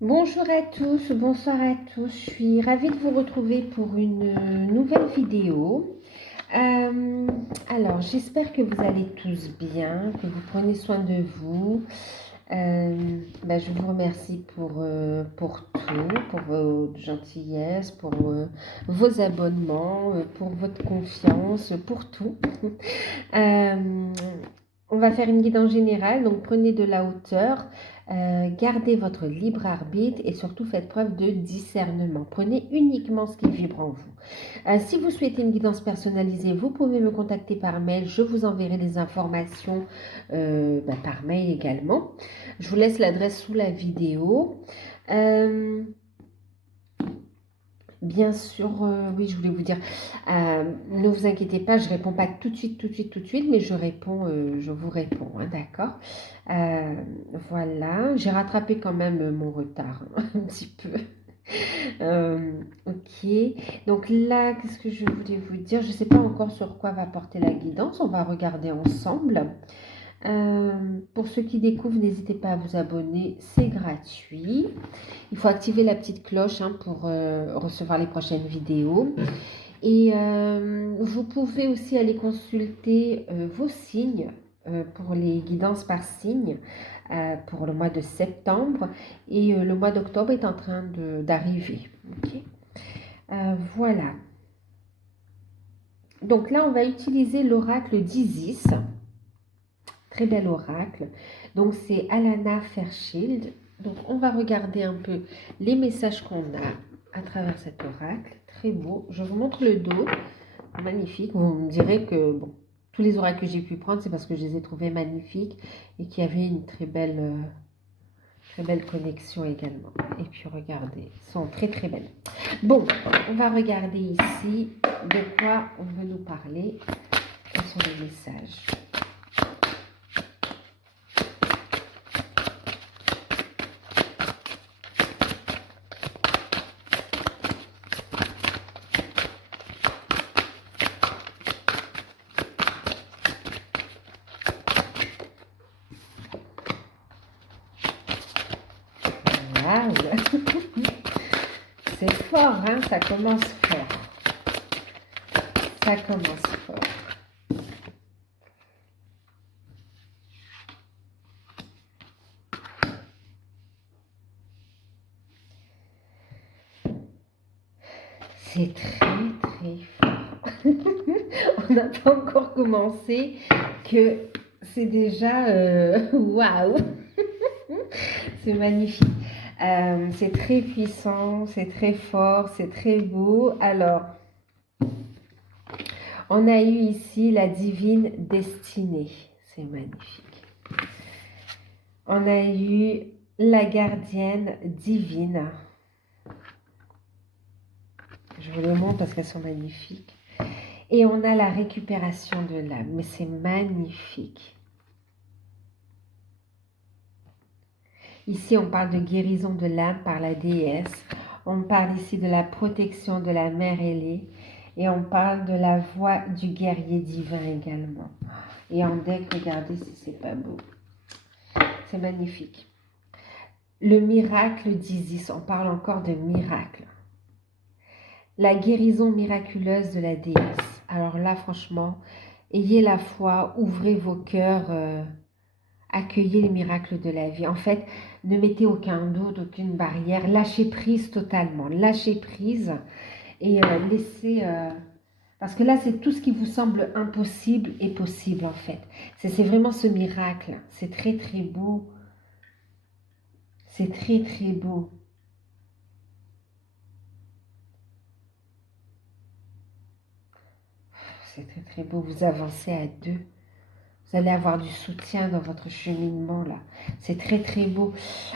Bonjour à tous, bonsoir à tous. Je suis ravie de vous retrouver pour une nouvelle vidéo. Euh, j'espère que vous allez tous bien, que vous prenez soin de vous. Je vous remercie pour tout, pour vos gentillesses, pour vos abonnements, pour votre confiance, pour tout. Euh, on va faire une guidance générale, donc prenez de la hauteur, gardez votre libre arbitre et surtout faites preuve de discernement. Prenez uniquement ce qui vibre en vous. Si vous souhaitez une guidance personnalisée, vous pouvez me contacter par mail. Je vous enverrai les informations par mail également. Je vous laisse l'adresse sous la vidéo. Bien sûr, oui, je voulais vous dire, ne vous inquiétez pas, je réponds pas tout de suite, mais je vous réponds, hein, d'accord. Voilà, j'ai rattrapé quand même mon retard, hein, un petit peu. Ok, donc là, qu'est-ce que je voulais vous dire? Je ne sais pas encore sur quoi va porter la guidance, on va regarder ensemble. Pour ceux qui découvrent, n'hésitez pas à vous abonner, c'est gratuit. Il faut activer la petite cloche pour recevoir les prochaines vidéos. Et vous pouvez aussi aller consulter vos signes pour les guidances par signe pour le mois de septembre. Et le mois d'octobre est en train d'arriver. Okay. Voilà. Donc là, on va utiliser l'oracle d'Isis. Très bel oracle. Donc, c'est Alana Fairchild. Donc, on va regarder un peu les messages qu'on a à travers cet oracle. Très beau. Je vous montre le dos. Magnifique. Vous me direz que bon, tous les oracles que j'ai pu prendre, c'est parce que je les ai trouvés magnifiques et qu'il y avait une très belle connexion également. Et puis, regardez, ils sont très, très belles. Bon, on va regarder ici de quoi on veut nous parler. Quels sont les messages? C'est fort, hein? Ça commence fort. Ça commence fort. C'est très, très fort. On n'a pas encore commencé que c'est déjà... Waouh! C'est magnifique. C'est très puissant, c'est très fort, c'est très beau. Alors, on a eu ici la divine destinée. C'est magnifique. On a eu la gardienne divine. Je vous les montre parce qu'elles sont magnifiques. Et on a la récupération de l'âme. Mais c'est magnifique. Ici, on parle de guérison de l'âme par la déesse. On parle ici de la protection de la mère ailée. Et on parle de la voix du guerrier divin également. Et en deck, regardez si c'est pas beau. C'est magnifique. Le miracle d'Isis. On parle encore de miracle. La guérison miraculeuse de la déesse. Alors là, franchement, ayez la foi, ouvrez vos cœurs, accueillez les miracles de la vie. En fait, ne mettez aucun doute, aucune barrière. Lâchez prise totalement. Lâchez prise et laissez... parce que là, c'est tout ce qui vous semble impossible est possible, en fait. C'est vraiment ce miracle. C'est très, très beau. C'est très, très beau. C'est très, très beau. Vous avancez à deux. Vous allez avoir du soutien dans votre cheminement là. C'est très très beau.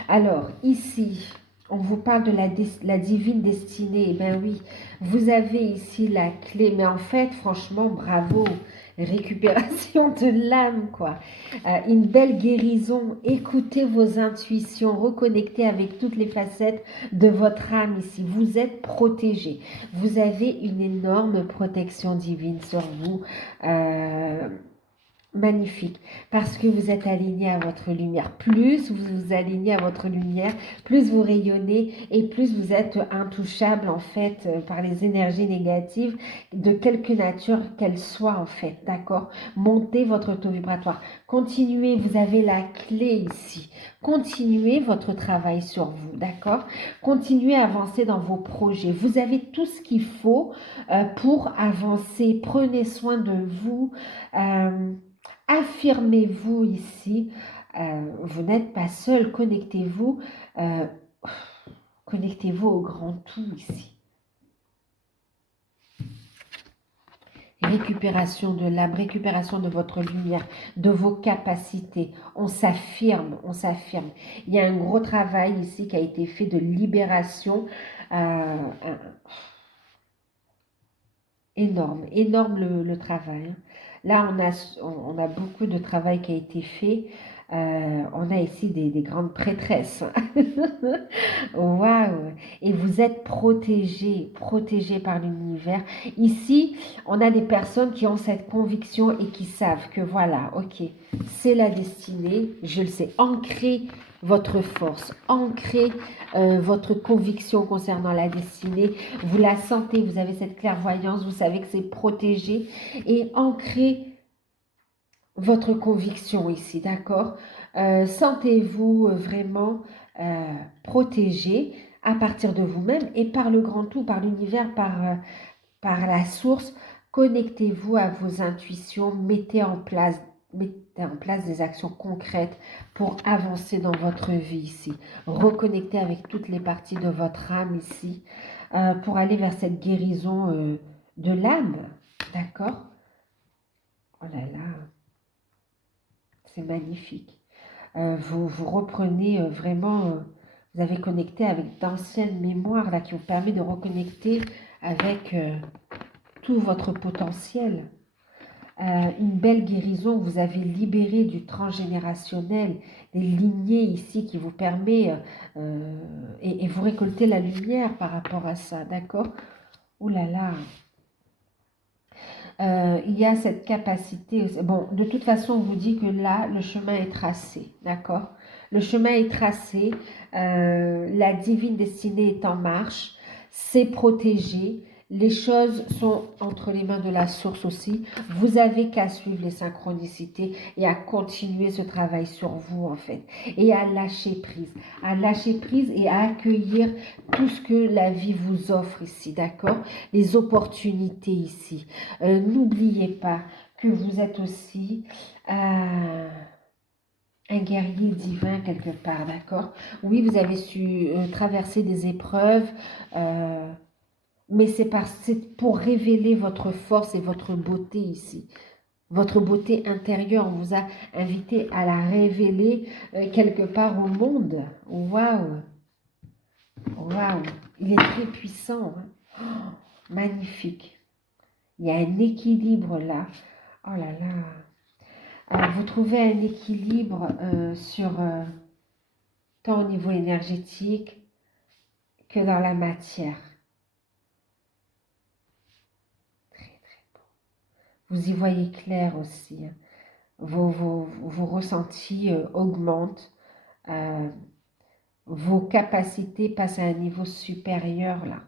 Alors ici, on vous parle de la divine destinée. Eh bien oui, vous avez ici la clé. Mais en fait, franchement, bravo. Récupération de l'âme quoi. Une belle guérison. Écoutez vos intuitions. Reconnectez avec toutes les facettes de votre âme ici. Vous êtes protégé. Vous avez une énorme protection divine sur vous. Magnifique, parce que vous êtes aligné à votre lumière. Plus vous vous alignez à votre lumière, plus vous rayonnez et plus vous êtes intouchable en fait par les énergies négatives de quelque nature qu'elles soient en fait, d'accord? Montez votre taux vibratoire. Continuez, vous avez la clé ici. Continuez votre travail sur vous, d'accord? Continuez à avancer dans vos projets. Vous avez tout ce qu'il faut pour avancer. Prenez soin de vous. Affirmez-vous ici, vous n'êtes pas seul, euh, connectez-vous au grand tout ici. Récupération de l'âme, récupération de votre lumière, de vos capacités. On s'affirme, on s'affirme. Il y a un gros travail ici qui a été fait de libération. Énorme, énorme le travail. Là, on a beaucoup de travail qui a été fait. On a ici des grandes prêtresses. Waouh! Et vous êtes protégés, protégés par l'univers. Ici, on a des personnes qui ont cette conviction et qui savent que voilà, ok, c'est la destinée, je le sais. Ancrez votre force, ancrez votre conviction concernant la destinée. Vous la sentez, vous avez cette clairvoyance, vous savez que c'est protégé et ancrez votre conviction ici, d'accord? Sentez-vous vraiment protégé à partir de vous-même et par le grand tout, par l'univers, par la source. Connectez-vous à vos intuitions, mettez en place des actions concrètes pour avancer dans votre vie ici. Reconnectez avec toutes les parties de votre âme ici pour aller vers cette guérison de l'âme, d'accord? Oh là là, c'est magnifique. Vous reprenez vraiment, vous avez connecté avec d'anciennes mémoires là, qui vous permet de reconnecter avec tout votre potentiel. Une belle guérison, vous avez libéré du transgénérationnel, des lignées ici qui vous permet, et vous récoltez la lumière par rapport à ça, d'accord? Ouh là là, il y a cette capacité. Bon, de toute façon, on vous dit que là, le chemin est tracé, d'accord? Le chemin est tracé, la divine destinée est en marche, c'est protégé, les choses sont entre les mains de la source aussi. Vous avez qu'à suivre les synchronicités et à continuer ce travail sur vous, en fait, et à lâcher prise et à accueillir tout ce que la vie vous offre ici, d'accord? Les opportunités ici. N'oubliez pas que vous êtes aussi un guerrier divin quelque part, d'accord? Oui, vous avez su traverser des épreuves, mais c'est pour révéler votre force et votre beauté ici. Votre beauté intérieure, on vous a invité à la révéler quelque part au monde. Waouh! Waouh! Il est très puissant. Hein? Oh, magnifique. Il y a un équilibre là. Oh là là. Vous trouvez un équilibre tant au niveau énergétique que dans la matière. Très très beau. Vous y voyez clair aussi. Hein. Vos ressentis augmentent. Vos capacités passent à un niveau supérieur là.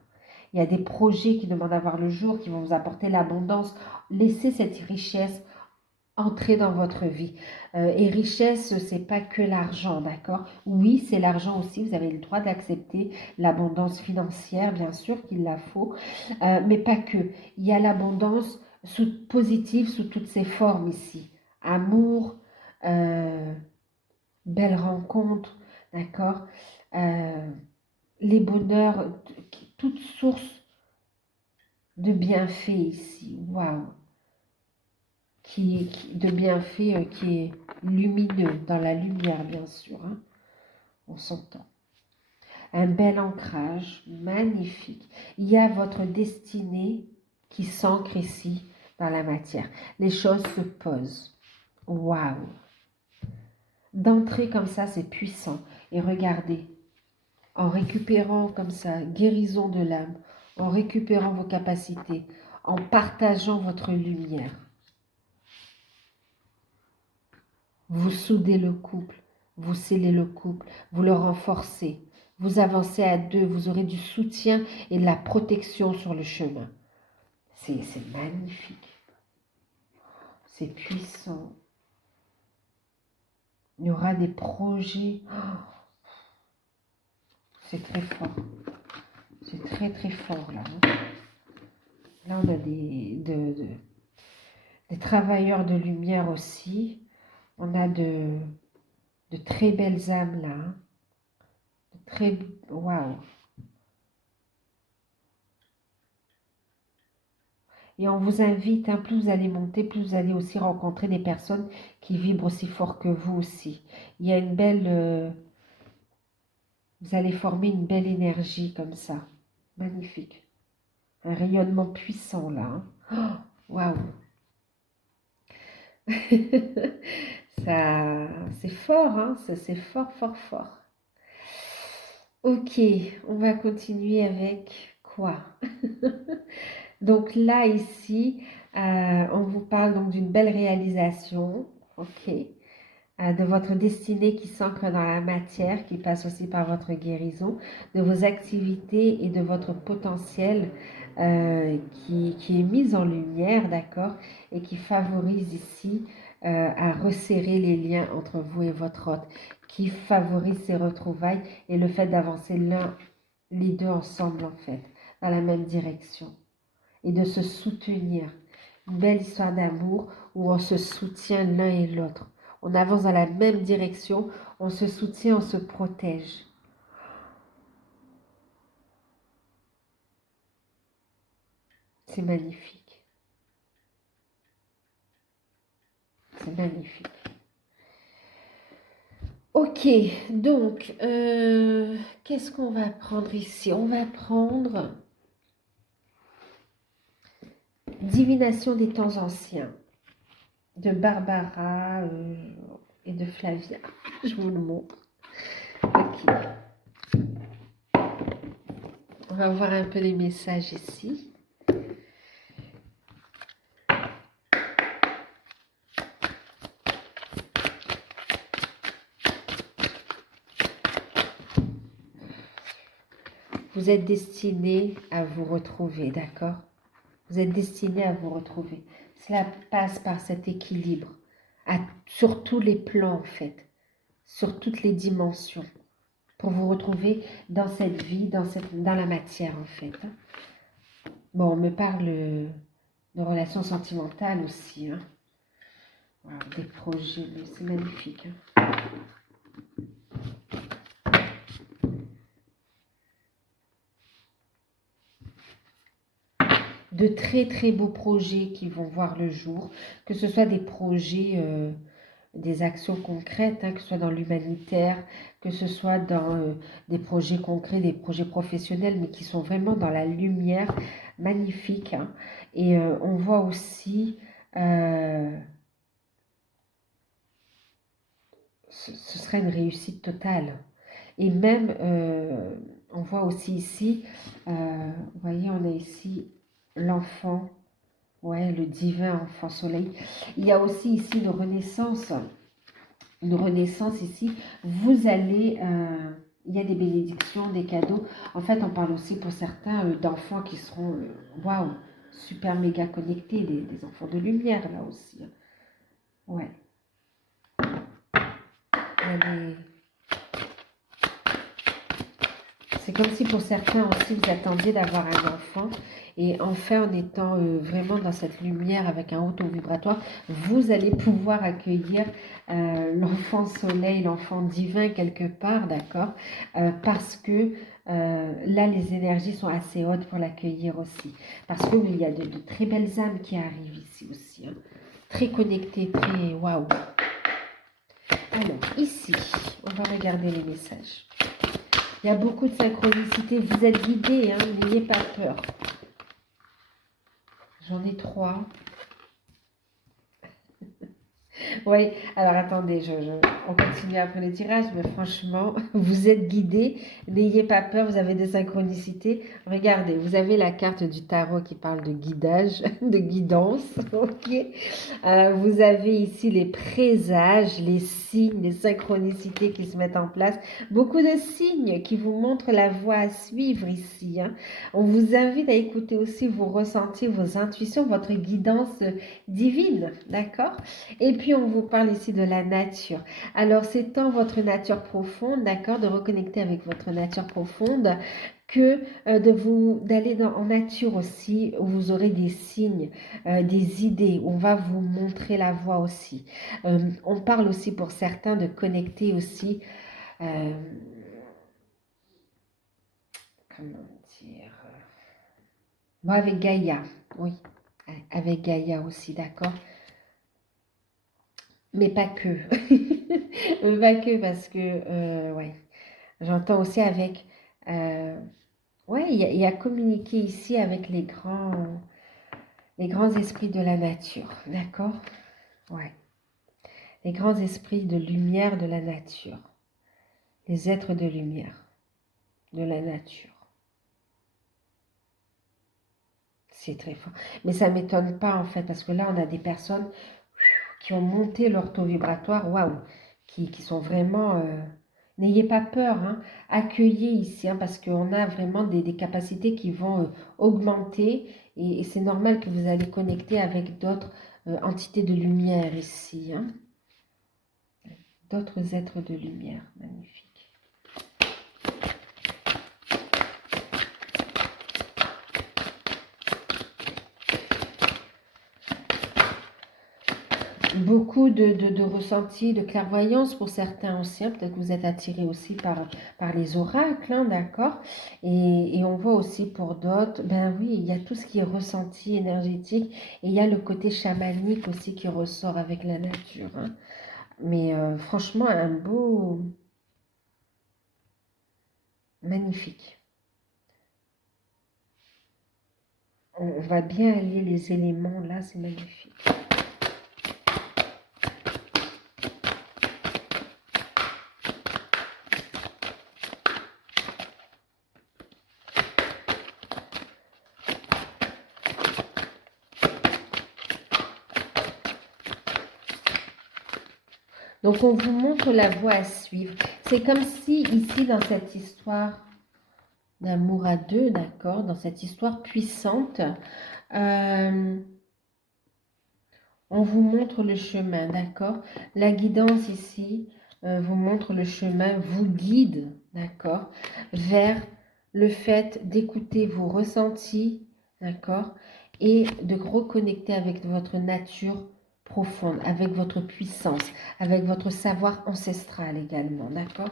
Il y a des projets qui demandent à voir le jour, qui vont vous apporter l'abondance. Laissez cette richesse entrer dans votre vie. Et richesse, c'est pas que l'argent, d'accord? Oui, c'est l'argent aussi, vous avez le droit d'accepter l'abondance financière, bien sûr qu'il la faut, mais pas que. Il y a l'abondance positive sous toutes ses formes ici. Amour, belles rencontres, d'accord? Les bonheurs, toute source de bienfaits ici. Waouh! De bienfaits qui est lumineux, dans la lumière bien sûr, hein, on s'entend. Un bel ancrage, magnifique. Il y a votre destinée qui s'ancre ici dans la matière. Les choses se posent. Waouh! D'entrer comme ça, c'est puissant. Et regardez, en récupérant comme ça, guérison de l'âme, en récupérant vos capacités, en partageant votre lumière. Vous soudez le couple, vous scellez le couple, vous le renforcez. Vous avancez à deux, vous aurez du soutien et de la protection sur le chemin. C'est magnifique. C'est puissant. Il y aura des projets. Oh, c'est très fort. C'est très très fort là. Là on a des travailleurs de lumière aussi. On a de très belles âmes là. De très... Waouh. Et on vous invite, hein, plus vous allez monter, plus vous allez aussi rencontrer des personnes qui vibrent aussi fort que vous aussi. Il y a une belle... vous allez former une belle énergie comme ça. Magnifique. Un rayonnement puissant là. Hein. Oh, waouh. Ça, c'est fort, hein, ça c'est fort, fort, fort. Ok, on va continuer avec quoi? Donc là, ici, on vous parle donc d'une belle réalisation, ok, de votre destinée qui s'ancre dans la matière, qui passe aussi par votre guérison, de vos activités et de votre potentiel qui est mis en lumière, d'accord, et qui favorise ici à resserrer les liens entre vous et votre hôte, qui favorise ces retrouvailles et le fait d'avancer les deux ensemble en fait, dans la même direction et de se soutenir. Une belle histoire d'amour où on se soutient l'un et l'autre. On avance dans la même direction, on se soutient, on se protège. C'est magnifique. C'est magnifique. Ok, donc, qu'est-ce qu'on va prendre ici? On va prendre Divination des temps anciens de Barbara et de Flavia. Je vous le montre. Ok. On va voir un peu les messages ici. Vous êtes destiné à vous retrouver, d'accord? Vous êtes destiné à vous retrouver. Cela passe par cet équilibre, sur tous les plans en fait, sur toutes les dimensions, pour vous retrouver dans cette vie, dans la matière en fait. Bon, on me parle de relations sentimentales aussi, hein. Wow, des projets, c'est magnifique. Hein. De très très beaux projets qui vont voir le jour, que ce soit des projets, des actions concrètes, hein, que ce soit dans l'humanitaire, que ce soit dans des projets concrets, des projets professionnels, mais qui sont vraiment dans la lumière, magnifique. Hein. Et on voit aussi, ce serait une réussite totale. Et même, on voit aussi ici, vous voyez, on a ici l'enfant, ouais, le divin enfant soleil. Il y a aussi ici une renaissance ici. Vous allez, il y a des bénédictions, des cadeaux. En fait, on parle aussi pour certains d'enfants qui seront, waouh, super méga connectés, des enfants de lumière là aussi. Ouais. C'est comme si pour certains aussi vous attendiez d'avoir un enfant et enfin en étant vraiment dans cette lumière avec un haut taux vibratoire, vous allez pouvoir accueillir l'enfant soleil, l'enfant divin quelque part, d'accord, parce que là les énergies sont assez hautes pour l'accueillir aussi. Parce que oui, il y a de très belles âmes qui arrivent ici aussi, hein. Très connectées, très waouh. Alors ici, on va regarder les messages. Il y a beaucoup de synchronicité. Vous êtes guidés, hein, n'ayez pas peur. J'en ai 3. Oui, alors attendez, on continue après le tirage, mais franchement, vous êtes guidés, n'ayez pas peur, vous avez des synchronicités. Regardez, vous avez la carte du tarot qui parle de guidage, de guidance, ok? Vous avez ici les présages, les signes, les synchronicités qui se mettent en place. Beaucoup de signes qui vous montrent la voie à suivre ici, hein. On vous invite à écouter aussi vos ressentis, vos intuitions, votre guidance divine, d'accord? Et puis, on vous parle ici de la nature. Alors, c'est en votre nature profonde, d'accord, de reconnecter avec votre nature profonde, que d'aller en nature aussi, où vous aurez des signes, des idées, on va vous montrer la voie aussi. On parle aussi pour certains de connecter aussi, euh, comment dire, moi avec Gaïa, oui, avec Gaïa aussi, d'accord? Mais pas que. Mais pas que parce que, ouais, j'entends aussi avec, ouais, il y a communiqué ici avec les grands esprits de la nature, d'accord? Ouais, les grands esprits de lumière de la nature, les êtres de lumière de la nature. C'est très fort. Mais ça ne m'étonne pas en fait, parce que là, on a des personnes qui ont monté leur taux vibratoire, waouh, qui sont vraiment... n'ayez pas peur, hein, accueillez ici, hein, parce qu'on a vraiment des capacités qui vont augmenter, et c'est normal que vous allez connecter avec d'autres entités de lumière ici, hein, d'autres êtres de lumière, magnifique. Beaucoup de ressentis, de clairvoyance pour certains aussi, hein. Peut-être que vous êtes attirés aussi par les oracles, hein, d'accord? Et on voit aussi pour d'autres, ben oui, il y a tout ce qui est ressenti énergétique et il y a le côté chamanique aussi qui ressort avec la nature, hein. Mais franchement, un beau, magnifique. On va bien allier les éléments là, c'est magnifique. Donc, on vous montre la voie à suivre. C'est comme si, ici, dans cette histoire d'amour à deux, d'accord, dans cette histoire puissante, on vous montre le chemin, d'accord? La guidance ici vous montre le chemin, vous guide, d'accord, vers le fait d'écouter vos ressentis, d'accord, et de reconnecter avec votre nature profonde, avec votre puissance, avec votre savoir ancestral également, d'accord?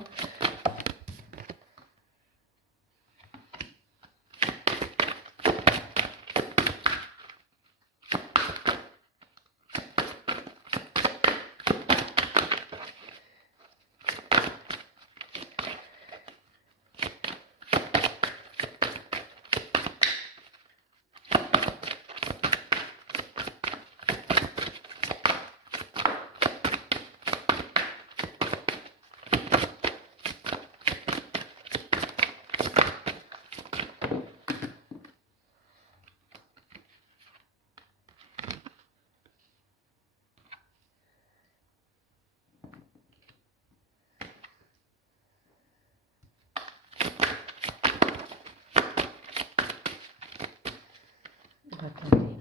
Attendez,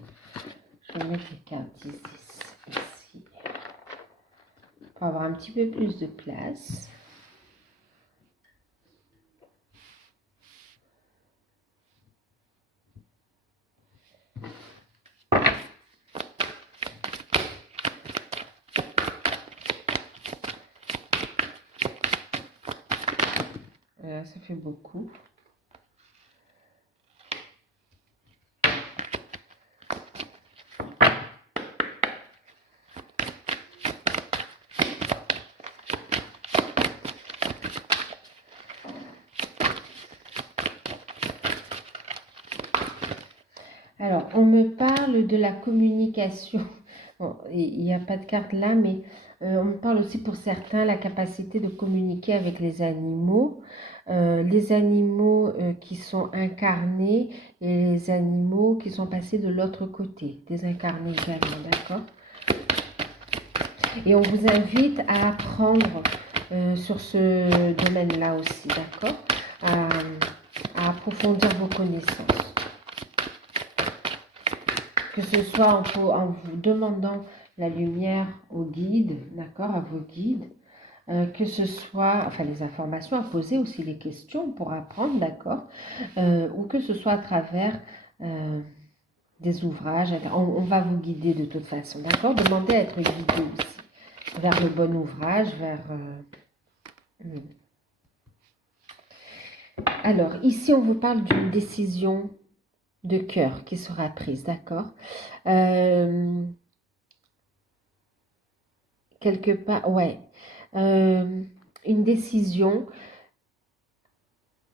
je vais mettre les cartes ici pour avoir un petit peu plus de place. Ça fait beaucoup. Alors, on me parle de la communication. Bon, il n'y a pas de carte là, mais on me parle aussi pour certains la capacité de communiquer avec les animaux qui sont incarnés et les animaux qui sont passés de l'autre côté, désincarnés également, d'accord? Et on vous invite à apprendre sur ce domaine-là aussi, d'accord? À approfondir vos connaissances. Que ce soit en vous demandant la lumière aux guides, d'accord, à vos guides, que ce soit, enfin les informations à poser aussi, les questions pour apprendre, d'accord, ou que ce soit à travers des ouvrages, on va vous guider de toute façon, d'accord? Demandez à être guidé aussi vers le bon ouvrage, vers... Alors, ici, on vous parle d'une décision de cœur qui sera prise, d'accord? Quelque part, ouais. Une décision,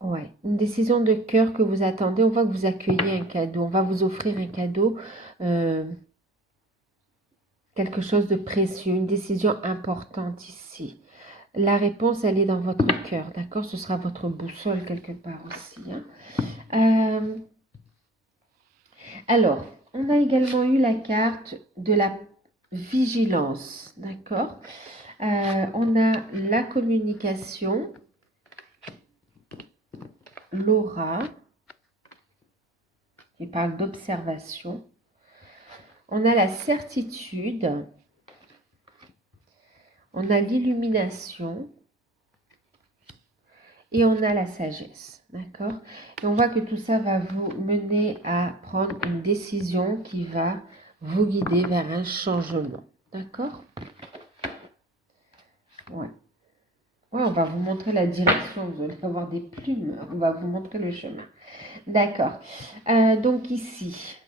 ouais. Une décision de cœur que vous attendez. On voit que vous accueillez un cadeau. On va vous offrir un cadeau, quelque chose de précieux, une décision importante ici. La réponse, elle est dans votre cœur, d'accord? Ce sera votre boussole quelque part aussi, hein. Alors, on a également eu la carte de la vigilance, d'accord? On a la communication, l'aura, qui parle d'observation. On a la certitude, on a l'illumination et on a la sagesse, d'accord? Et on voit que tout ça va vous mener à prendre une décision qui va vous guider vers un changement, d'accord? Ouais. Ouais, on va vous montrer la direction, vous allez avoir des plumes, on va vous montrer le chemin. D'accord. Donc ici,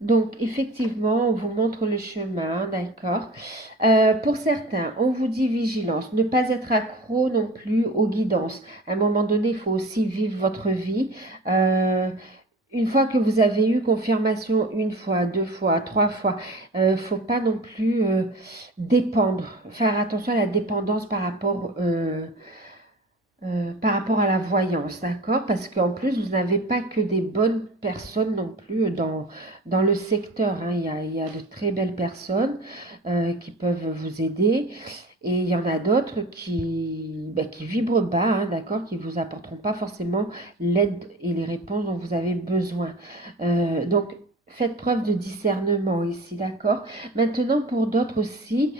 donc effectivement, on vous montre le chemin, d'accord. Pour certains, on vous dit vigilance, ne pas être accro non plus aux guidances. À un moment donné, il faut aussi vivre votre vie. Une fois que vous avez eu confirmation une fois, deux fois, trois fois, faut pas non plus dépendre, faire attention à la dépendance par rapport à la voyance, d'accord? Parce qu'en plus, vous n'avez pas que des bonnes personnes non plus dans le secteur, hein. Il y a de très belles personnes qui peuvent vous aider. Et il y en a d'autres qui vibrent bas, hein, d'accord, qui ne vous apporteront pas forcément l'aide et les réponses dont vous avez besoin. Donc, faites preuve de discernement ici, d'accord? Maintenant, pour d'autres aussi,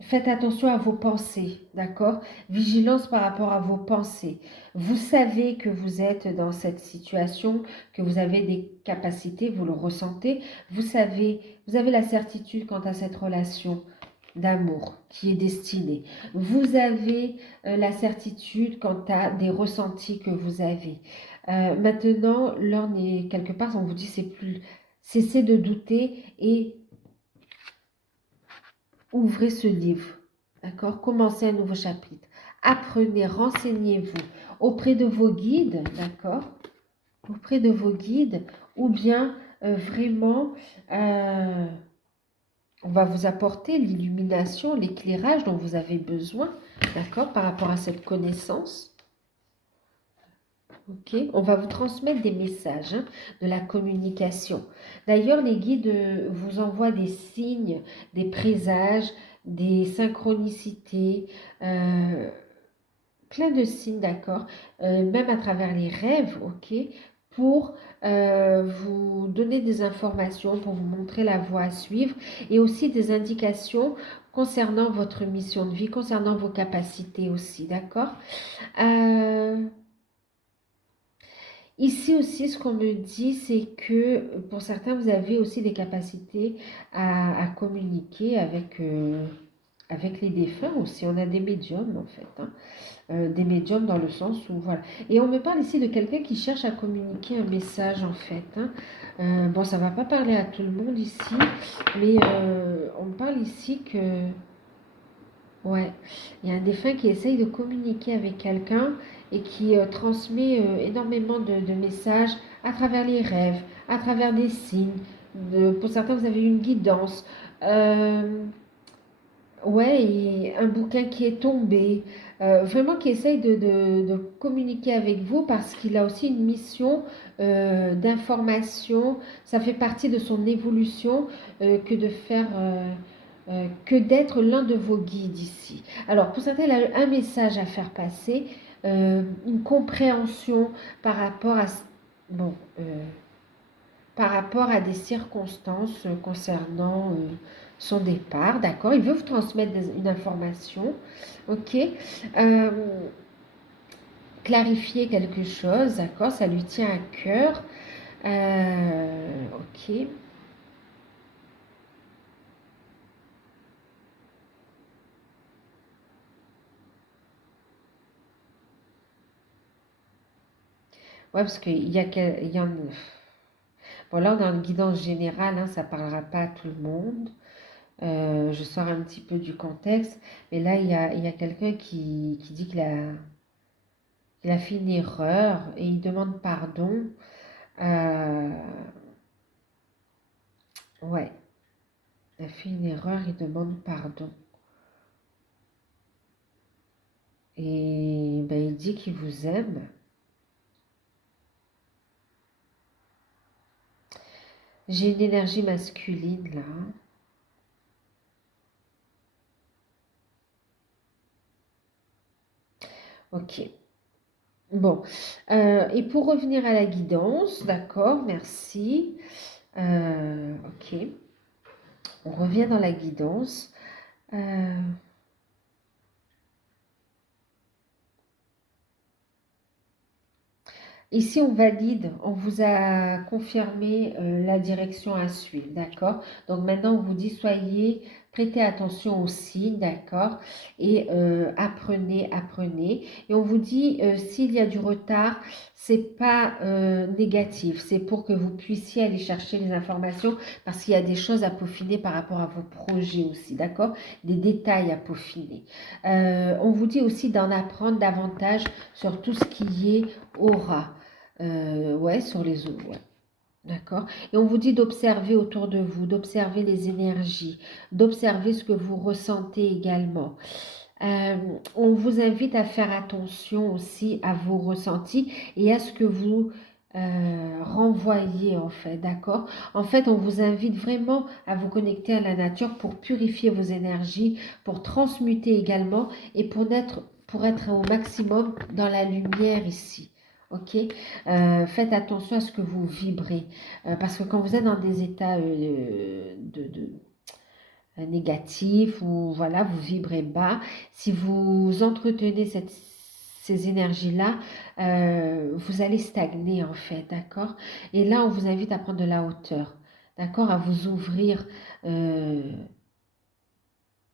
faites attention à vos pensées, d'accord? Vigilance par rapport à vos pensées. Vous savez que vous êtes dans cette situation, que vous avez des capacités, vous le ressentez. Vous avez la certitude quant à cette relation d'amour qui est destinée. Vous avez la certitude quant à des ressentis que vous avez. Maintenant, l'heure n'est quelque part, on vous dit, c'est plus... Cessez de douter et ouvrez ce livre, d'accord? Commencez un nouveau chapitre. Apprenez, renseignez-vous auprès de vos guides, d'accord? Auprès de vos guides, ou bien vraiment, on va vous apporter l'illumination, l'éclairage dont vous avez besoin, d'accord? Par rapport à cette connaissance. Ok, on va vous transmettre des messages, hein, de la communication. D'ailleurs, les guides vous envoient des signes, des présages, des synchronicités, plein de signes, d'accord, même à travers les rêves, ok, pour vous donner des informations, pour vous montrer la voie à suivre et aussi des indications concernant votre mission de vie, concernant vos capacités aussi, d'accord. Ici aussi, ce qu'on me dit, c'est que pour certains, vous avez aussi des capacités à communiquer avec les défunts aussi. On a des médiums en fait, hein. Des médiums dans le sens où, voilà. Et on me parle ici de quelqu'un qui cherche à communiquer un message en fait, hein. Bon, ça ne va pas parler à tout le monde ici, mais on me parle ici que Ouais, il y a un défunt qui essaye de communiquer avec quelqu'un et qui transmet énormément de messages à travers les rêves, à travers des signes. Pour certains, vous avez une guidance. Euh, ouais, et un bouquin qui est tombé. Vraiment qui essaye de communiquer avec vous parce qu'il a aussi une mission d'information. Ça fait partie de son évolution que de faire... que d'être l'un de vos guides ici. Alors, pour certains, il a un message à faire passer, une compréhension par rapport à, bon, par rapport à des circonstances concernant son départ, d'accord? Il veut vous transmettre une information, ok? Euh, Clarifier quelque chose, d'accord? Ça lui tient à cœur, ok? Ouais, parce qu'il y a, il y en... Bon, là, dans une guidance générale, hein, ça ne parlera pas à tout le monde. Je sors un petit peu du contexte, mais là, il y a quelqu'un qui dit qu'il a fait une erreur et il demande pardon. Euh, ouais, il a fait une erreur, il demande pardon. Et ben, il dit qu'il vous aime. J'ai une énergie masculine là. Ok. Bon. Et pour revenir à la guidance, d'accord, merci. Ok. On revient dans la guidance. Euh, Ici, on valide, on vous a confirmé la direction à suivre, d'accord? Donc maintenant, on vous dit, soyez, prêtez attention aux signes, d'accord? Et apprenez, apprenez. Et on vous dit, s'il y a du retard, c'est pas négatif, c'est pour que vous puissiez aller chercher les informations parce qu'il y a des choses à peaufiner par rapport à vos projets aussi, d'accord? Des détails à peaufiner. On vous dit aussi d'en apprendre davantage sur tout ce qui est aura. Ouais, sur les eaux, ouais. D'accord. Et on vous dit d'observer autour de vous, d'observer les énergies, d'observer ce que vous ressentez également. Euh, on vous invite à faire attention aussi à vos ressentis et à ce que vous renvoyez en fait, d'accord? En fait, on vous invite vraiment à vous connecter à la nature pour purifier vos énergies, pour transmuter également et pour être au maximum dans la lumière ici. Ok, faites attention à ce que vous vibrez, parce que quand vous êtes dans des états négatifs ou voilà, vous vibrez bas, si vous entretenez ces énergies-là, vous allez stagner en fait, d'accord? Et là, on vous invite à prendre de la hauteur, d'accord? À vous ouvrir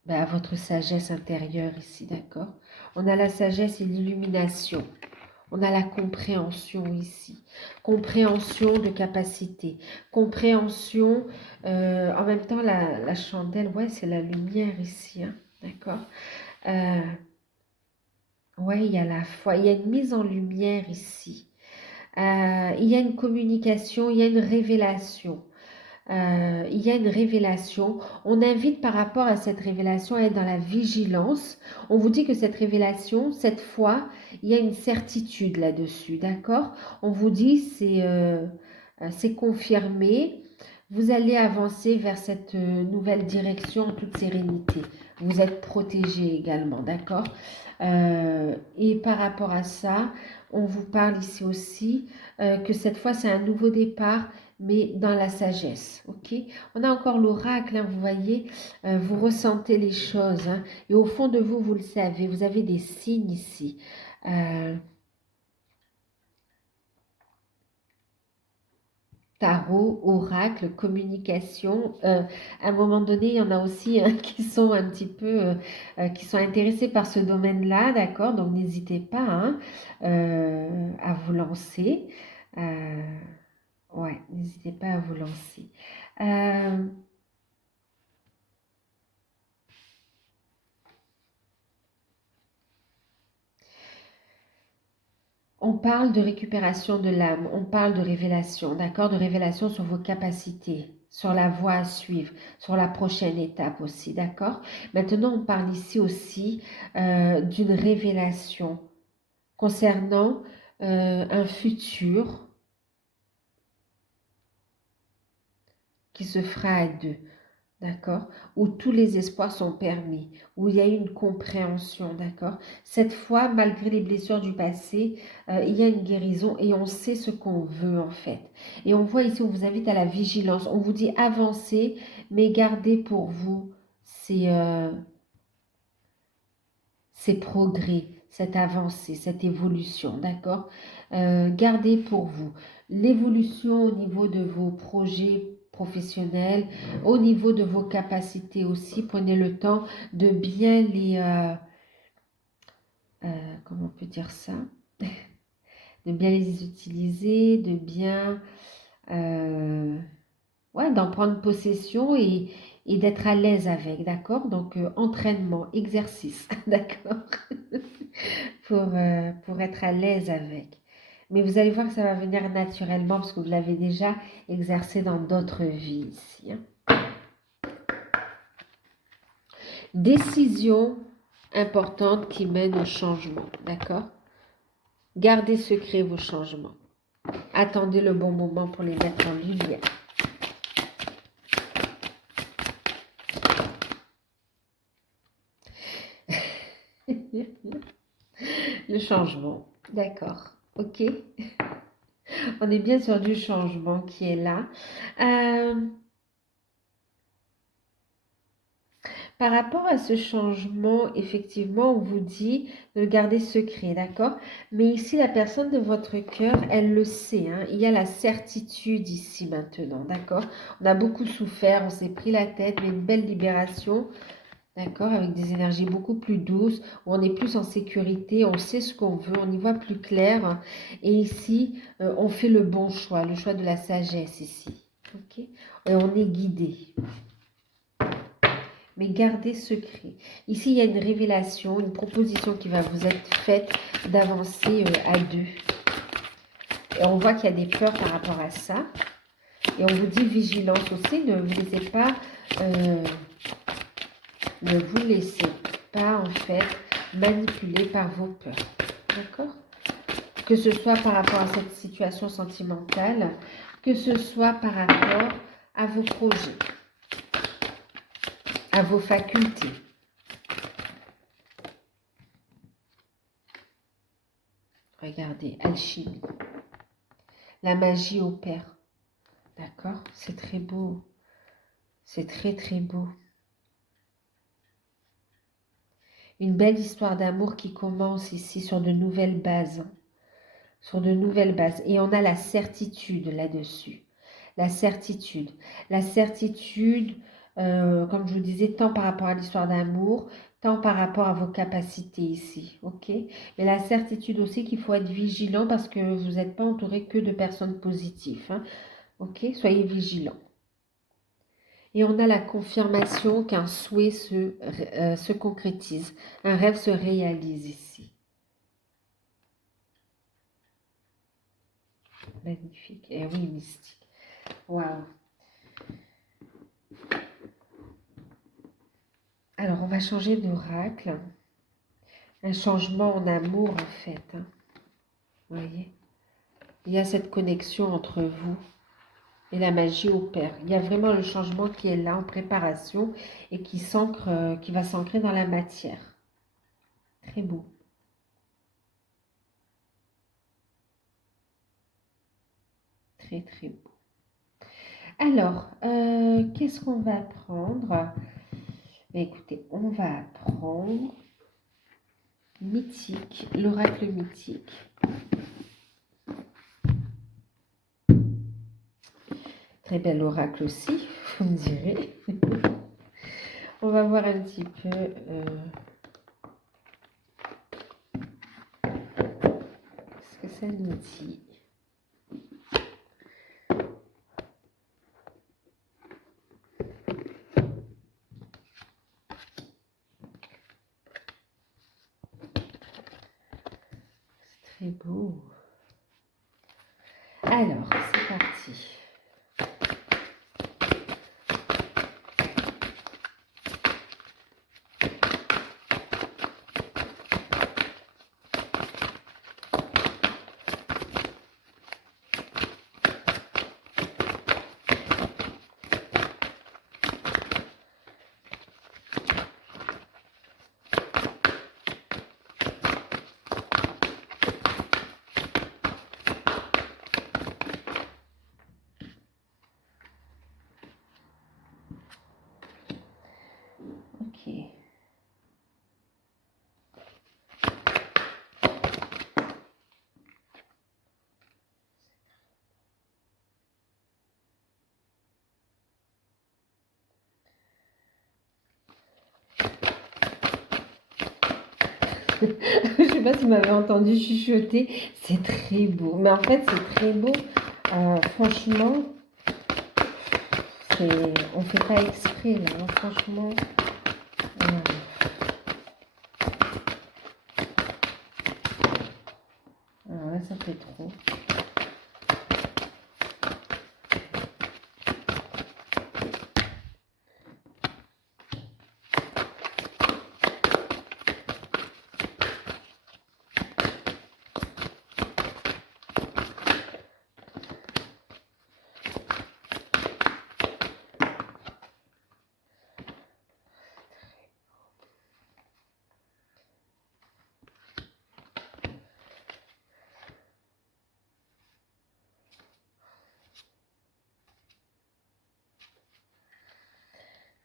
à votre sagesse intérieure ici, d'accord? On a la sagesse et l'illumination. On a la compréhension ici, compréhension de capacité, compréhension, en même temps la chandelle, ouais, c'est la lumière ici, hein, d'accord? Euh, ouais, il y a la foi, il y a une mise en lumière ici. Il y a une communication, il y a une révélation. Il y a une révélation. On invite par rapport à cette révélation à être dans la vigilance. On vous dit que cette révélation, cette fois, il y a une certitude là-dessus, d'accord? On vous dit c'est confirmé. Vous allez avancer vers cette nouvelle direction en toute sérénité. Vous êtes protégé également, d'accord? Et par rapport à ça, on vous parle ici aussi que cette fois, c'est un nouveau départ mais dans la sagesse, ok? On a encore l'oracle, hein, vous voyez, vous ressentez les choses, hein, et au fond de vous, vous le savez, vous avez des signes ici. Euh, Tarot, oracle, communication. À un moment donné, il y en a aussi hein, qui sont un petit peu, qui sont intéressés par ce domaine-là, d'accord? Donc n'hésitez pas hein, à vous lancer. Euh, ouais, n'hésitez pas à vous lancer. Euh, On parle de récupération de l'âme, on parle de révélation, d'accord? De révélation sur vos capacités, sur la voie à suivre, sur la prochaine étape aussi, d'accord? Maintenant, on parle ici aussi d'une révélation concernant un futur qui se fera à deux. D'accord? Où tous les espoirs sont permis, où il y a une compréhension, d'accord? Cette fois, malgré les blessures du passé, il y a une guérison et on sait ce qu'on veut en fait. Et on voit ici, on vous invite à la vigilance, on vous dit avancez, mais gardez pour vous ces progrès, cette avancée, cette évolution, d'accord? Gardez pour vous l'évolution au niveau de vos projets professionnels, au niveau de vos capacités aussi. Prenez le temps de bien comment on peut dire ça? De bien les utiliser, de bien, ouais, d'en prendre possession et d'être à l'aise avec, d'accord? Donc, entraînement, exercice, d'accord? Pour être à l'aise avec. Mais vous allez voir que ça va venir naturellement parce que vous l'avez déjà exercé dans d'autres vies ici. Hein. Décision importante qui mène au changement, d'accord? Gardez secret vos changements. Attendez le bon moment pour les mettre en lumière. Le changement, d'accord, ok. On est bien sur du changement qui est là. Par rapport à ce changement, effectivement, on vous dit de le garder secret, d'accord? Mais ici, la personne de votre cœur, elle le sait. Hein? Il y a la certitude ici maintenant, d'accord? On a beaucoup souffert, on s'est pris la tête, mais une belle libération, d'accord? Avec des énergies beaucoup plus douces, où on est plus en sécurité, on sait ce qu'on veut, on y voit plus clair. Et ici, on fait le bon choix, le choix de la sagesse ici, ok? Et on est guidé. Mais gardez secret. Ici, il y a une révélation, une proposition qui va vous être faite d'avancer à deux. Et on voit qu'il y a des peurs par rapport à ça. Et on vous dit vigilance aussi, ne vous laissez pas en fait manipuler par vos peurs. D'accord? Que ce soit par rapport à cette situation sentimentale, que ce soit par rapport à vos projets, à vos facultés. Regardez, alchimie. La magie opère. D'accord? C'est très beau. C'est très très beau. Une belle histoire d'amour qui commence ici sur de nouvelles bases. Sur de nouvelles bases. Et on a la certitude là-dessus. La certitude. La certitude, comme je vous disais, tant par rapport à l'histoire d'amour, tant par rapport à vos capacités ici. Ok? Mais la certitude aussi qu'il faut être vigilant parce que vous n'êtes pas entouré que de personnes positives. Hein. Ok? Soyez vigilants. Et on a la confirmation qu'un souhait se concrétise, un rêve se réalise ici. Magnifique. Et oui, mystique. Waouh. Alors, on va changer d'oracle. Un changement en amour, en fait. Hein. Vous voyez? Il y a cette connexion entre vous et la magie opère. Il y a vraiment le changement qui est là en préparation et qui va s'ancrer dans la matière. Très beau. Très, très beau. Alors, qu'est-ce qu'on va prendre? Écoutez, on va prendre mythique, l'oracle mythique. Très bel oracle aussi, vous me direz. On va voir un petit peu ce que ça nous dit. très beau. Alors, c'est parti. Ok. Je ne sais pas si vous m'avez entendu chuchoter. C'est très beau. Mais en fait, c'est très beau. Franchement, on ne fait pas exprès là. Hein, franchement. Là, ça fait trop.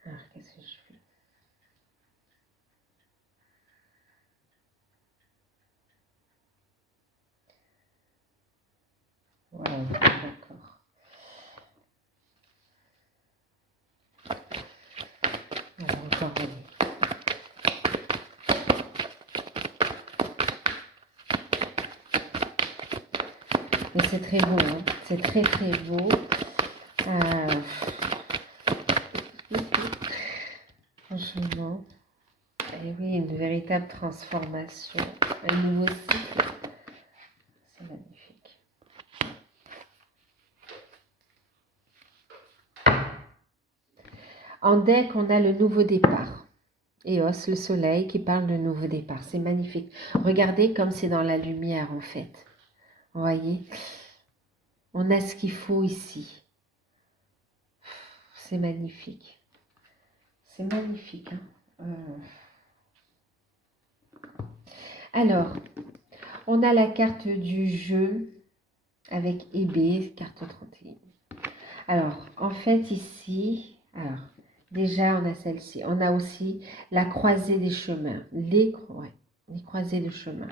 Alors, qu'est-ce que je fais? Ouais, d'accord. On va encore aller. Mais c'est très beau, hein. C'est très très beau. Franchement, et oui, une véritable transformation, un nouveau cycle. C'est magnifique. En deck, on a le nouveau départ. Eos, le soleil qui parle de nouveau départ. C'est magnifique. Regardez comme c'est dans la lumière en fait. Vous voyez? On a ce qu'il faut ici. C'est magnifique. C'est magnifique. Hein. Alors, on a la carte du jeu avec Hébé, carte 31. Alors, en fait, ici, alors, déjà, on a celle-ci. On a aussi la croisée des chemins, les croisées de chemin.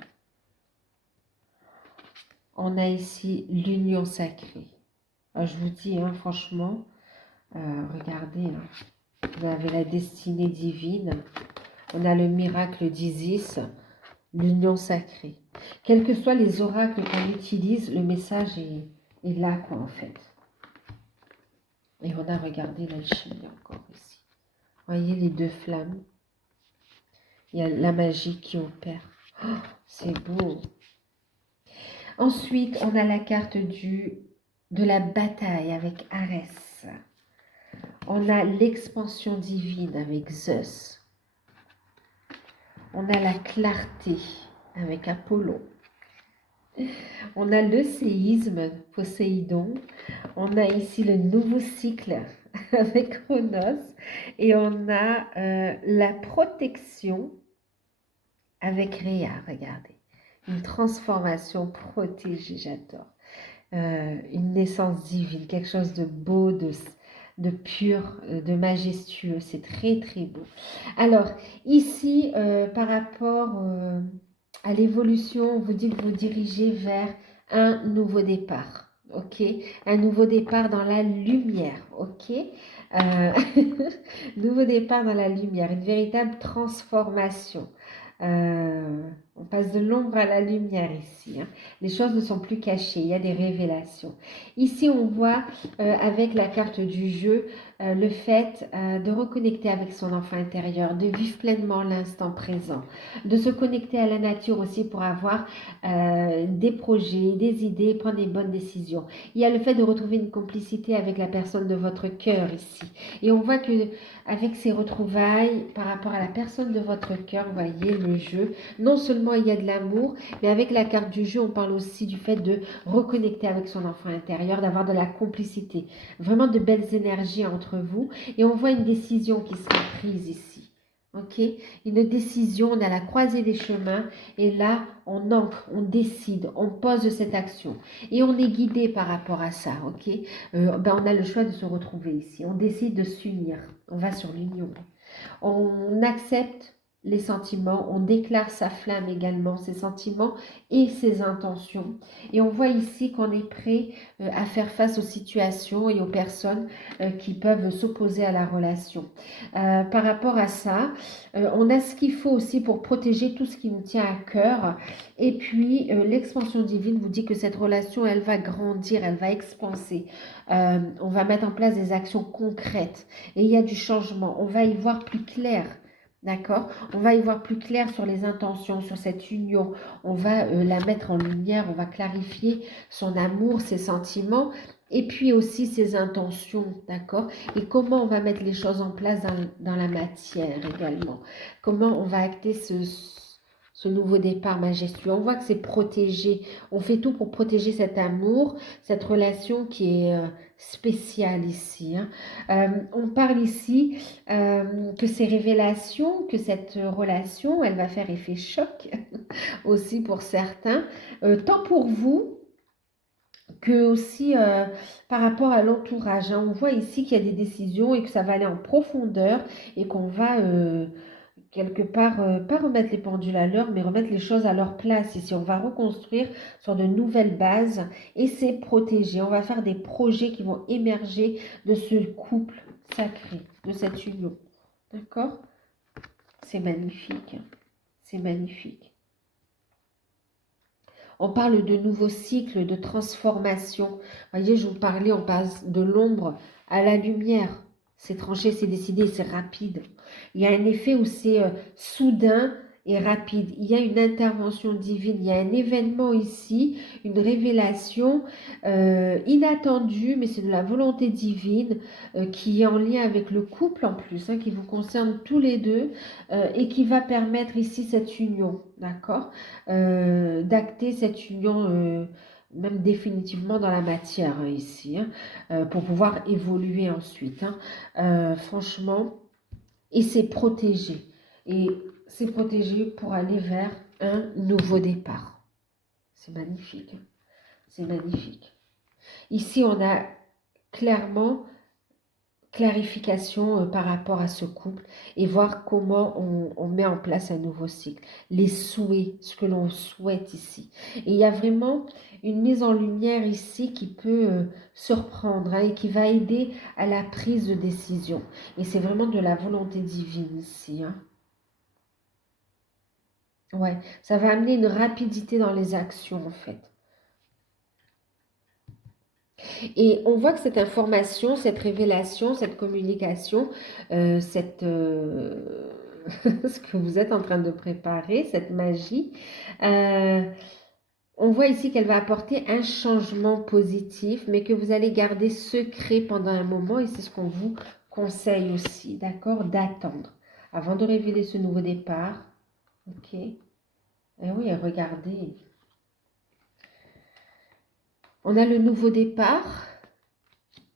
On a ici l'union sacrée. Alors, je vous dis, hein, franchement, regardez, hein, vous avez la destinée divine. On a le miracle d'Isis, l'union sacrée. Quels que soient les oracles qu'on utilise, le message est là, quoi, en fait. Et on a regardé l'alchimie encore ici. Voyez les deux flammes. Il y a la magie qui opère. Oh, c'est beau. Ensuite, on a la carte de la bataille avec Arès. On a l'expansion divine avec Zeus. On a la clarté avec Apollon. On a le séisme, Poséidon. On a ici le nouveau cycle avec Chronos. Et on a la protection avec Rhea, regardez. Une transformation protégée, j'adore. Une naissance divine, quelque chose de beau, de pur, de majestueux. C'est très, très beau. Alors, ici, par rapport à l'évolution, on vous dit que vous dirigez vers un nouveau départ. Ok, un nouveau départ dans la lumière. Ok, nouveau départ dans la lumière, une véritable transformation. On passe de l'ombre à la lumière ici. Hein. Les choses ne sont plus cachées, il y a des révélations. Ici, on voit avec la carte du jeu le fait de reconnecter avec son enfant intérieur, de vivre pleinement l'instant présent, de se connecter à la nature aussi pour avoir des projets, des idées, prendre des bonnes décisions. Il y a le fait de retrouver une complicité avec la personne de votre cœur ici. Et on voit que avec ces retrouvailles par rapport à la personne de votre cœur, vous voyez le jeu, non seulement il y a de l'amour, mais avec la carte du jeu, on parle aussi du fait de reconnecter avec son enfant intérieur, d'avoir de la complicité, vraiment de belles énergies entre vous. Et on voit une décision qui sera prise ici. Ok, une décision, on est à la croisée des chemins et là on ancre, on décide, on pose cette action et on est guidé par rapport à ça. Ok, on a le choix de se retrouver ici, on décide de s'unir, on va sur l'union, on accepte les sentiments, on déclare sa flamme également, ses sentiments et ses intentions. Et on voit ici qu'on est prêt à faire face aux situations et aux personnes qui peuvent s'opposer à la relation. Par rapport à ça, on a ce qu'il faut aussi pour protéger tout ce qui nous tient à cœur. Et puis, l'expansion divine vous dit que cette relation, elle va grandir, elle va expanser. On va mettre en place des actions concrètes et il y a du changement. On va y voir plus clair. D'accord? On va y voir plus clair sur les intentions, sur cette union. On va la mettre en lumière, on va clarifier son amour, ses sentiments et puis aussi ses intentions. D'accord? Et comment on va mettre les choses en place dans la matière également. Comment on va acter ce nouveau départ majestueux. On voit que c'est protégé. On fait tout pour protéger cet amour, cette relation qui est spéciale ici. Hein. On parle ici que ces révélations, que cette relation, elle va faire effet choc aussi pour certains, tant pour vous que aussi par rapport à l'entourage. Hein. On voit ici qu'il y a des décisions et que ça va aller en profondeur et qu'on va quelque part, pas remettre les pendules à l'heure, mais remettre les choses à leur place. Ici, on va reconstruire sur de nouvelles bases et c'est protégé. On va faire des projets qui vont émerger de ce couple sacré, de cette union. D'accord? C'est magnifique. C'est magnifique. On parle de nouveaux cycles, de transformation. Vous voyez, je vous parlais, on passe de l'ombre à la lumière. C'est tranché, c'est décidé, c'est rapide. Il y a un effet où c'est soudain et rapide. Il y a une intervention divine, il y a un événement ici, une révélation inattendue, mais c'est de la volonté divine qui est en lien avec le couple en plus, hein, qui vous concerne tous les deux et qui va permettre ici cette union, d'accord, d'acter cette union même définitivement dans la matière hein, ici, hein, pour pouvoir évoluer ensuite. Hein. Franchement, et c'est protégé. Et c'est protégé pour aller vers un nouveau départ. C'est magnifique. Hein. C'est magnifique. Ici, on a clairement clarification par rapport à ce couple et voir comment on met en place un nouveau cycle. Les souhaits, ce que l'on souhaite ici. Et il y a vraiment une mise en lumière ici qui peut surprendre hein, et qui va aider à la prise de décision. Et c'est vraiment de la volonté divine ici. Hein. Ouais, ça va amener une rapidité dans les actions en fait. Et on voit que cette information, cette révélation, cette communication, ce que vous êtes en train de préparer, cette magie, on voit ici qu'elle va apporter un changement positif, mais que vous allez garder secret pendant un moment, et c'est ce qu'on vous conseille aussi, d'accord, d'attendre avant de révéler ce nouveau départ. Ok. Et oui, regardez. On a le nouveau départ.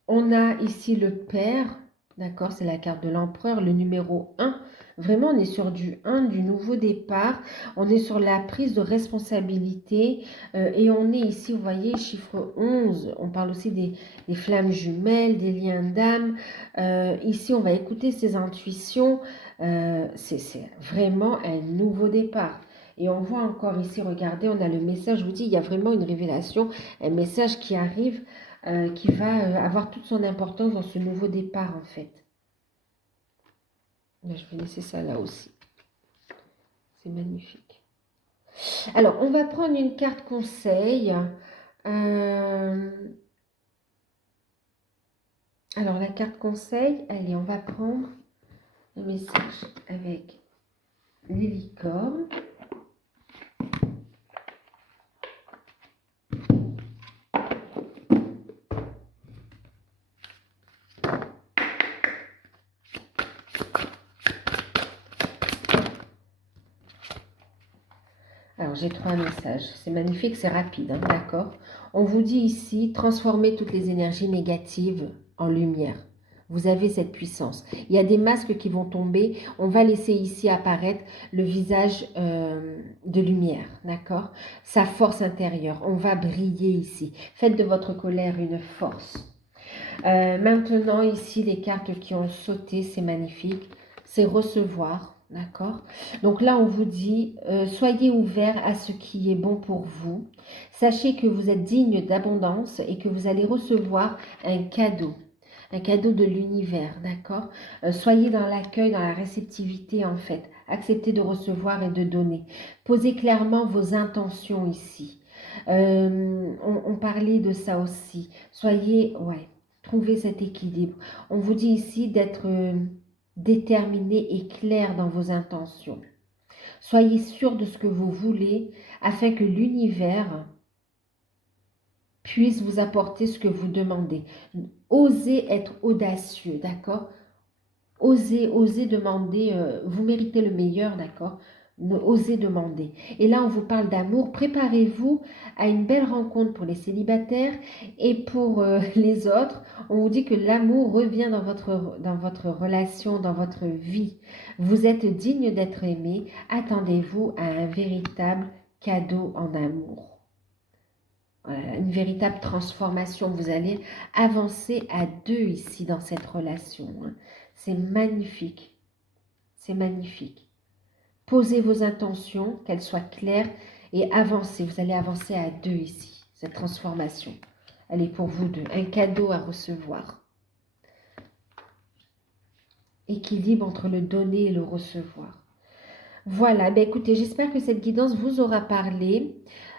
On a ici le Père, d'accord, c'est la carte de l'empereur, le numéro 1. Vraiment, on est sur du 1, du nouveau départ. On est sur la prise de responsabilité. Et on est ici, vous voyez, chiffre 11. On parle aussi des flammes jumelles, des liens d'âme. Ici, on va écouter ses intuitions. C'est vraiment un nouveau départ. Et on voit encore ici, regardez, on a le message. Je vous dis, il y a vraiment une révélation, un message qui arrive. Qui va avoir toute son importance dans ce nouveau départ en fait. Là, je vais laisser ça là aussi. C'est magnifique. Alors, on va prendre une carte conseil. Alors, la carte conseil, allez, on va prendre un message avec les licornes. Alors, j'ai 3 messages. C'est magnifique, c'est rapide, hein, d'accord? On vous dit ici, transformez toutes les énergies négatives en lumière. Vous avez cette puissance. Il y a des masques qui vont tomber. On va laisser ici apparaître le visage de lumière, d'accord? Sa force intérieure. On va briller ici. Faites de votre colère une force. Maintenant, ici, les cartes qui ont sauté, c'est magnifique. C'est recevoir. D'accord? Donc là, on vous dit, soyez ouverts à ce qui est bon pour vous. Sachez que vous êtes digne d'abondance et que vous allez recevoir un cadeau de l'univers, d'accord? Soyez dans l'accueil, dans la réceptivité en fait. Acceptez de recevoir et de donner. Posez clairement vos intentions ici. On parlait de ça aussi. Soyez, ouais, trouvez cet équilibre. On vous dit ici d'être déterminé et clair dans vos intentions. Soyez sûr de ce que vous voulez afin que l'univers puisse vous apporter ce que vous demandez. Osez être audacieux, d'accord? Osez demander, vous méritez le meilleur, d'accord? Osez demander. Et là, on vous parle d'amour. Préparez-vous à une belle rencontre pour les célibataires et pour les autres. On vous dit que l'amour revient dans votre relation, dans votre vie. Vous êtes digne d'être aimé. Attendez-vous à un véritable cadeau en amour. Voilà, une véritable transformation. Vous allez avancer à deux ici dans cette relation. C'est magnifique. C'est magnifique. Posez vos intentions, qu'elles soient claires et avancez. Vous allez avancer à deux ici, cette transformation. Elle est pour vous deux. Un cadeau à recevoir. Équilibre entre le donner et le recevoir. Voilà, ben écoutez, j'espère que cette guidance vous aura parlé.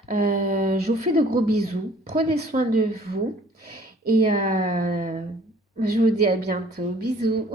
Je vous fais de gros bisous. Prenez soin de vous. Et je vous dis à bientôt. Bisous.